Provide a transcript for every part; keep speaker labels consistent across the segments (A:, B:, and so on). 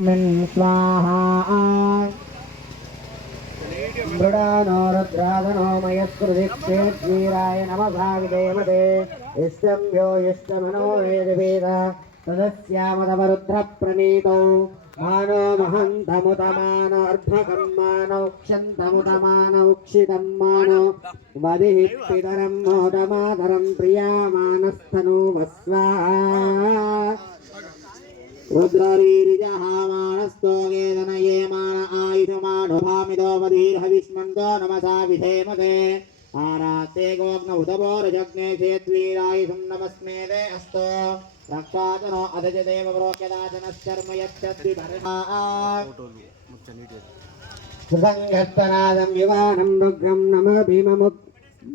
A: Min स्वाहा मृडानो रुद्रादनो मयस्कृदिक्षेद्वीराय नमसा विधेमते इष्टं यो इष्टमनो वेदवेद तदस्यामदवरुद्रप्रणीतौ मानो महन्तमुतमानो अर्धकं मानो क्षन्तमुतमानो उक्षितं मानो वदिः पितरं मोदमातरं प्रियामानस्तनु రుద్రవీరిజహామానస్తోగేదనయేమాన ఆయుధమానుభామిదోపధీర్హవిష్మంతో నమసా విధేమతే ఆరాత్తే గోగ్న ఉదవో రజగ్నే చేద్వీరాయుధం నమస్మే దే అస్తో. రక్షాతనో అధజదేవ ప్రోక్యదాచనశ్చర్మ యచ్చద్విభరణాదం యువానం రుగ్రం నమ భీమముక్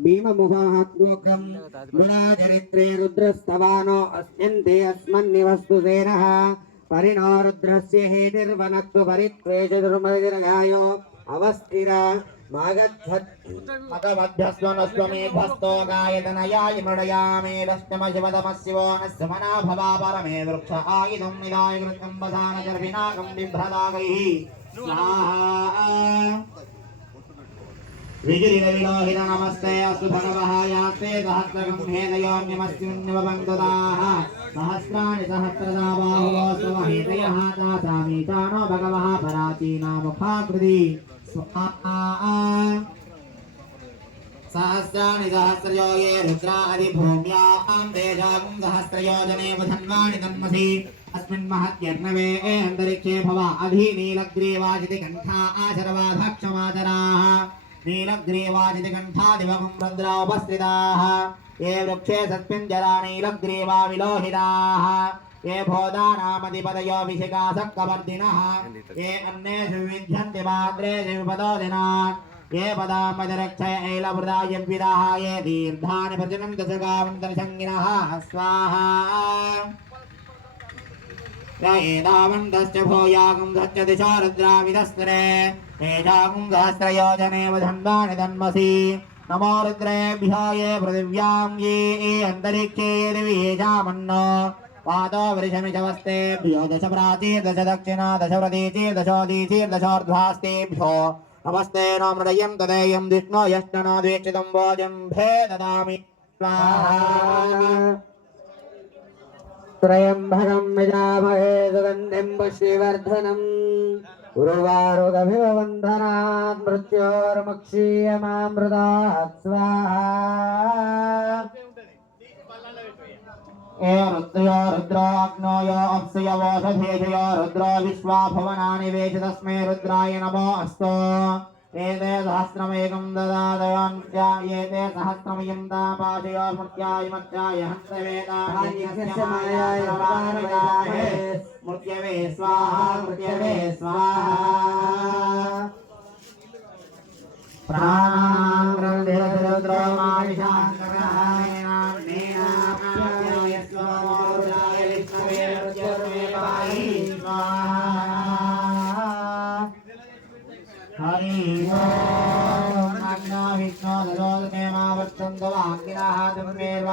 A: భీమముఖమహాద్యోగం గుణాచరిత్రే రుద్రస్తవానో అస్యంతే అస్మన్నివస్తు సేనః పరిణో రుద్రస్య హేతిర్వనత్తు పరిత్వేష దుర్మదిర్ఘాయో అవస్థిర మాగధ్వత్మధ్యస్వనస్వమేభస్తో గాయతనయాయ మృడయామే దశ్నమ శివదమశివో నమనా భవా పరమే వృక్ష ఆయుధం నిదాయ వృత్తం వదాన గర్భిణాకం బిభ్రదాగైః नमस्ते अस्तु भगवः यास्ते सहस्रगम्हेदयोन्यमस्युन्यवबन्ददाः सहस्राणि सहस्रदा बाहुवोऽस्तु तेजागुं सहस्रयोजने वधन्वाणि तन्मसि। अस्मिन् महत्यर्णवे अन्तरिक्षे भव अधीनीलग्रीवाचिति कण्ठा आचरवाधक्षमाचराः। नीलग्रीवाजिति कण्ठादिवगं उपस्थिताः ये वृक्षे तस्मिन् नीलग्रीवा विलोहिताः। ये भोदानामधिपतयो विशिकासक्कवर्दिनः ये अन्येषु विध्यन्ति माद्रेषु विपदो दिनात् ये पदामजरक्षय ये दीर्घानि प्रजनं दशगावन्तरसङ्गिनः स्वाहा। य एतावन्तश्च भूयागुं सच्च दिशा रुद्राविदस्तरे। तेजाङ्गाश्रयोजनेव धन्वानि धन्मसि नमो पृथिव्यां ये पादो दश प्राचीर् दश दक्षिणा दश प्रतीचीर् दशोदीचीर् दशोर्ध्वास्तेभ्यो नमस्ते नो मृडयं तदेयं विष्णो यश्च नो द्वेक्षितं भोजम्भे ददामि। त्रयम्भगं यजामहे सुगन्धिं पुष्यवर्धनम् उर्वारुगभिवन्धनात् मृत्योर्मुक्षीयमामृतात् स्वाहा ए रुद्रयो रुद्राग्नो यो अप्सय वोषधेजयो रुद्रो विश्वा भवनानि वेश तस्मै रुद्राय नमो अस्तु एते सहस्रमेकं ददादयोन्त्या एते सहस्रमयं दापाशयो स्मृत्याय मत्याय हन्तवेदाय मृत्यवे स्वाहा मृत्यवे स्वाहा हरि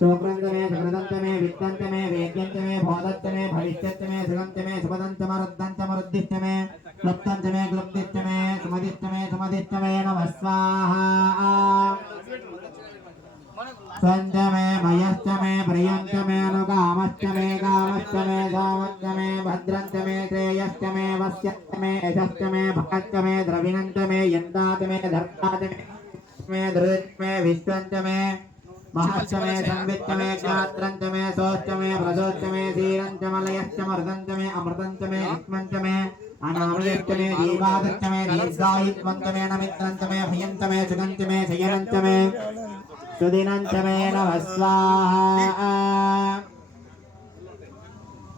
A: दीर्घायुत्वं च मे नमित्रं च मे भयं च मे सुगं च मे शयनं च मे सुदिनं च मे नमः स्वाहा ओर्च मे सौनृदा च मे वयश्च मे रसश्च मे घृतं च मे मदच मे सद्यश्च मे सवेदश्च मे वृषश्च मे वृष्टिश्च मे चेत्रं च मे आध्यत्यं च मे रयश्च मे रायश्च मे पुष्टं च मे पुष्टिश्च मे विभुच मे प्रभुच मे बहुच मे भूयश्च मे पूर्णं च मे पूर्णधरं च मे क्षतिश्च मे को यवाश्च मे अन्नं च मे क्षश्च मे व्रीहयश्च मे यवा आश्च मे माचा आश्च मे दिला आश्च मे कल्वा आश्च मे गोधूमा आश्च मे मसुरा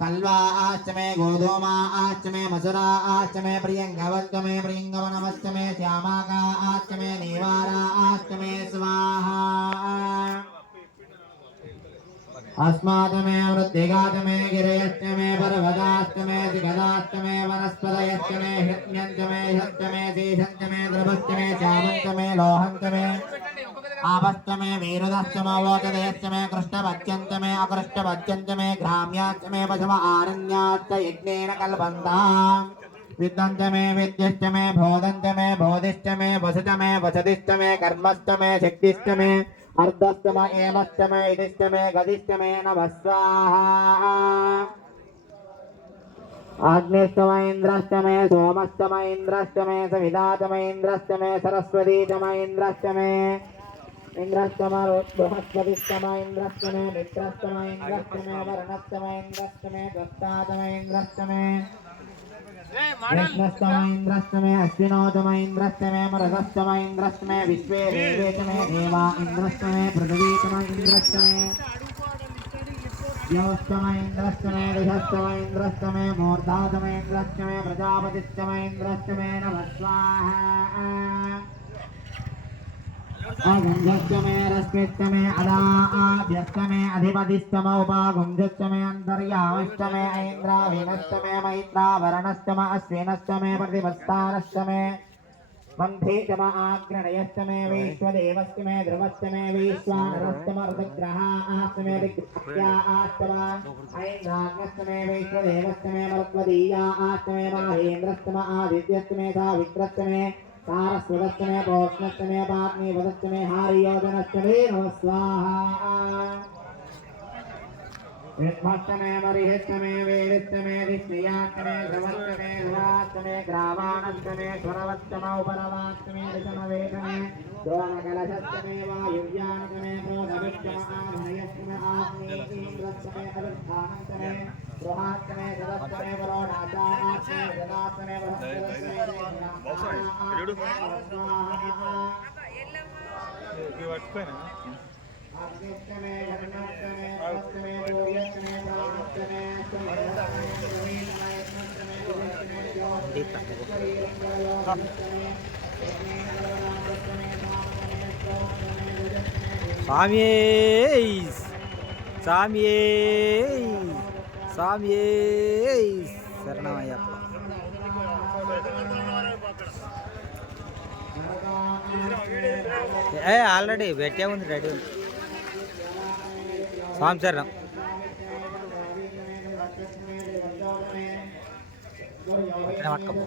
A: कल्वा आश्च मे गोधूमा आश्च मे मसुरा आश्च मे प्रियङ्गवश्च मे प्रियङ्गवनमश्च मे श्यामाका आश्च मे निवारा आश्च मे स्वाहा। अस्मात् मे वृद्धिगात् मे गिरयश्च मे पर्वदाश्च मे दिगदाश्च मे वनस्पतयश्च मे हिरण्यञ्च मे ह्यश्च मे देशञ्च मे द्रवश्च मे श्यामञ्च मे लोहञ्च मे आपस्त मे वीरदस्त मोचदेश मे कृष्णभ्यंत मे अकृष्णभ्यंत मे यज्ञेन कल्पन्ता। विद्वंत मे विद्यश्च मे भोदंत मे भोधिश्च मे वसत मे वसतिश्च मे कर्मश्च मे शक्तिश्च मे अर्धश्च मे एमश्च मे इतिश्च मे गतिश्च मे नभस्वाहा आग्नेश्चम इंद्रश्च मे सोमश्चम इंद्रश्च मे सविधाच मे इंद्रश्च मे सरस्वती च मे इंद्रश्च मे ఇంద్రస్తమ బృహస్పతిస్తమ ఇంద్రస్తమే మిత్రస్తమ ఇంద్రస్తమే వరుణస్తమ ఇంద్రస్తమే దత్తాతమ ఇంద్రస్తమే కృష్ణస్తమ ఇంద్రస్తమే అశ్వినోతమ ఇంద్రస్తమే మృగస్తమ ఇంద్రస్తమే విశ్వే దేవేతమే దేవా ఇంద్రస్తమే పృథివీతమ ఇంద్రస్తమే యోస్తమ ఇంద్రస్తమే దిశస్తమ ఇంద్రస్తమే మూర్ధాతమ ఇంద్రస్తమే ప్రజాపతిస్తమ ఇంద్రస్తమే నమస్వాహ अगुंजस्तमे रश्मिस्तमे अदाभ्यस्तमे अधिपतिस्तम उपागुंजस्तमे अंतर्यामस्तमे ऐन्द्रावीणस्तमे मैत्रावरणस्तम अश्विनस्तमे प्रतिपस्तारस्तमे वन्धे तम आग्रणयस्तमे वैश्वदेवस्तमे ध्रुवस्तमे वैश्वानरस्तमर्धग्रहास्तमे दिग्यास्तम ऐन्द्राग्नस्तमे वैश्वदेवस्तमे मरुत्वदीयास्तमे महेन्द्रस्तम आदित्यस्तमे सावित्रस्तमे सारस्वदस्तमे पौष्णस्तमे पाग्ने वदस्तमे हारियोजनस्तमे नमः स्वाहा। विद्मस्तमे वरिहस्तमे वेदिस्तमे विष्णयास्तमे ध्रुवस्तमे ध्रुवास्तमे ग्रावाणस्तमे स्वरवत्तम उपरवास्तमे ऋतमवेदने द्रोणकलशस्तमे वायुव्यान्तमे प्रोधविष्टम आभयस्तमे आग्नेयीन्द्रस्तमे अवस्थानस्तमे గృహాత్మే జగత్మే బలోడాత్మే జగాత్మే అగ్నిష్టమే
B: சாமியே சரணமையப்பா ఏ ఆల్రెడీ పెట్టే ఉంది రెడీ ఉంది స్వామి చరణం అట్లా పట్టుకోపో.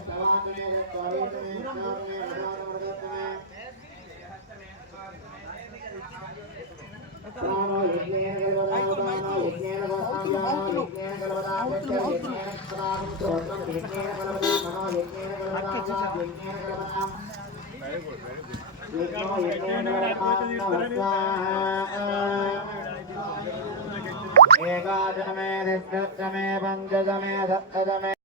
A: एकादशमे तिष्ठमे पञ्चदमे सप्तदमे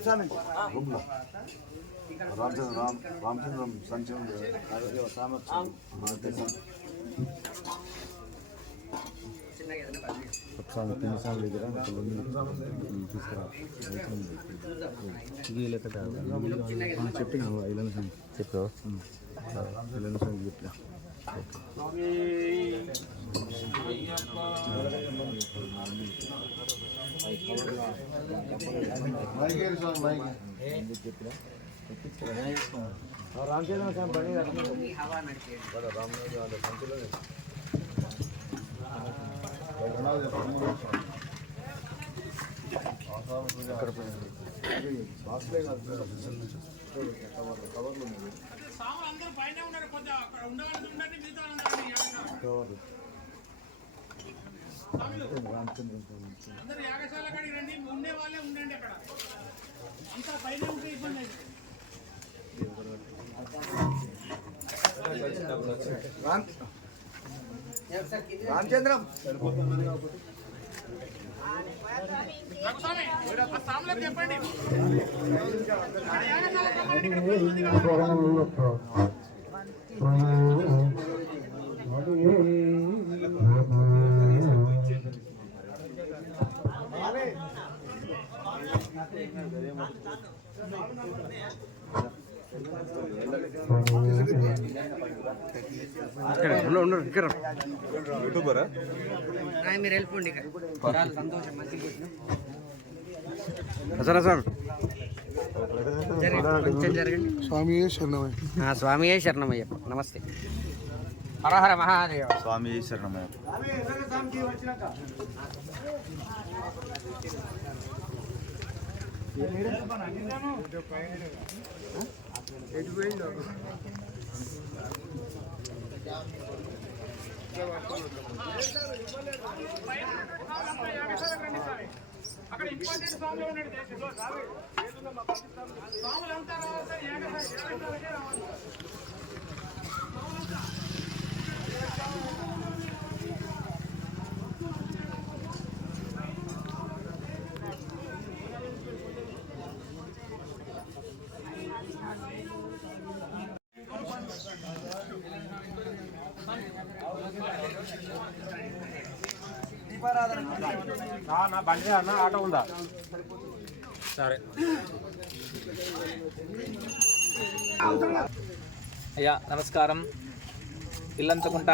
A: त्रयम् प्रत्यायदत्तोदमे विगन्धरित्तमे चतुर्दशमे सप्तमे सप्तादिकं षष्ठमे द्वारिकं षष्ठमे षष्ठकं षष्ठमे चत्वारिकं రామచంద్ర స్వామి బండి రామచంద్ర పంతులు అక్కడ బాక్స్లే కాదు కవర్లు
C: కవర్లు చెప్పించింది.
D: రామచంద్ర రామ్ రామచంద్రం సంచలనం సామర్థ్యం మన దేశం
C: చెప్పు
D: మైకేల్ స్వామి మైక్
E: అందరు యాగశాల కాడికి రండి ఉండే వాళ్ళే ఉండండి అక్కడ. అంతా పైన ఉంటే ఇబ్బంది
D: రామచంద్రం
E: ఆ ఇక్కడ కమ్యూనిటీ ఇక్కడ.
D: యూట్యూబరా
B: మీరు వెళ్ళిపోండి ఇక. చాలా సంతోషం మంచిగా చేసినాం. జరగండి, కొంచెం జరగండి
D: స్వామి శరణమయ్య
B: ఆ, స్వామియే శరణమయ్య నమస్తే హర హర మహాదేవ
D: స్వామి శరణమయ్య
E: అక్కడ ఇంపార్టెంట్ స్వాములు ఉన్నాడు దేశంలో రావే. స్వాములు అంతా రావాలి బండి అన్న ఆటో ఉందా?
B: సరే. అయ్యా నమస్కారం. ఇల్లంతకుంట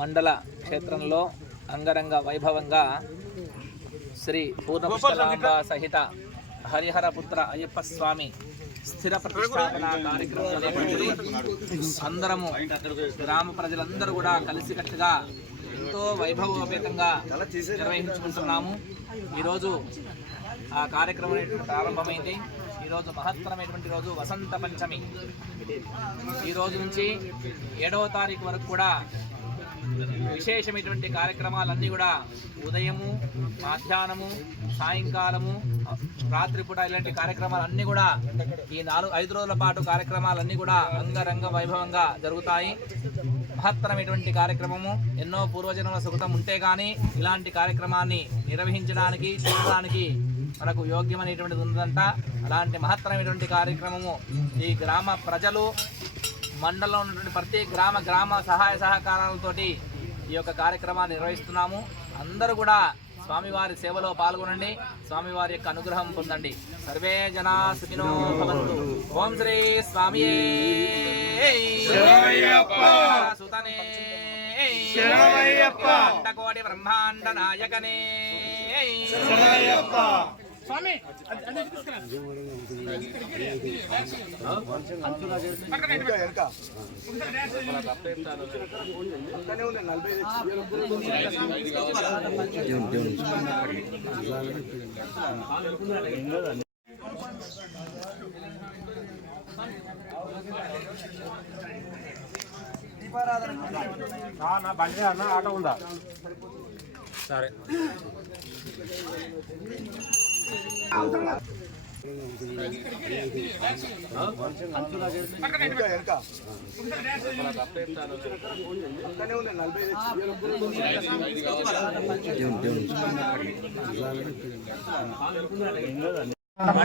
B: మండల క్షేత్రంలో అంగరంగ వైభవంగా శ్రీ పూర్ణపుష్కలాంబ సహిత హరిహరపుత్ర అయ్యప్ప స్వామి స్థిర ప్రతిష్టాపన కార్యక్రమం అందరము గ్రామ ప్రజలందరూ కూడా కలిసికట్టుగా ఎంతో వైభవోపేతంగా నిర్వహించుకుంటున్నాము. ఈరోజు ఆ కార్యక్రమం ప్రారంభమైంది. ఈరోజు మహత్తరమైనటువంటి రోజు వసంత పంచమి. ఈ రోజు నుంచి ఏడవ తారీఖు వరకు కూడా విశేషమైనటువంటి కార్యక్రమాలన్నీ కూడా ఉదయము మధ్యాహ్నము సాయంకాలము రాత్రిపూట ఇలాంటి కార్యక్రమాలన్నీ కూడా ఈ నాలుగు ఐదు రోజుల పాటు కార్యక్రమాలన్నీ కూడా అంగరంగ వైభవంగా జరుగుతాయి. మహత్తరమైనటువంటి కార్యక్రమము. ఎన్నో పూర్వజన్మల సుఖతం ఉంటే కానీ ఇలాంటి కార్యక్రమాన్ని నిర్వహించడానికి చేయడానికి మనకు యోగ్యమైనటువంటిది ఉందంట అలాంటి మహత్తరమైనటువంటి కార్యక్రమము ఈ గ్రామ ప్రజలు మండలంలో ఉన్నటువంటి ప్రతి గ్రామ గ్రామ సహాయ సహకారాలతోటి ఈ యొక్క కార్యక్రమాన్ని నిర్వహిస్తున్నాము. అందరూ కూడా స్వామివారి సేవలో పాల్గొనండి. స్వామివారి యొక్క అనుగ్రహం పొందండి. సర్వే జనా సుఖినో భవంతు. ఓం శ్రీ స్వామి సుతనే. కోటి బ్రహ్మాండ నాయకనే.
E: స్వామి
F: బండి అన్న ఆటో ఉందా?
B: సరే. నలభై